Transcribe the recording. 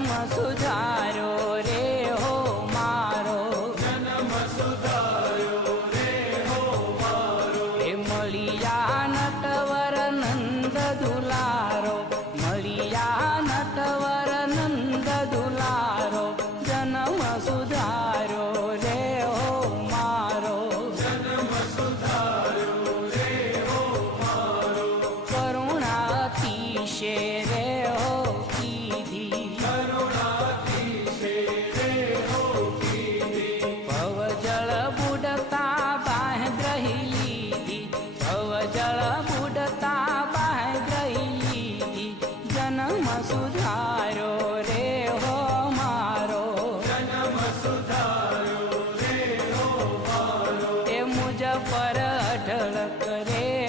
જન્મ સુધારો રે હો મારો. જન્મ સુધારો રે હો મારો એ મળિયા નટવર નંદ દુલારો મળિયા નટવર નંદ દુલારો જન્મ સુધારો રે હો હો જન્મ સુધારો રે હો મારો જન્મ સુધારો રે હો મારો એ મુજબ પર અઢળક રે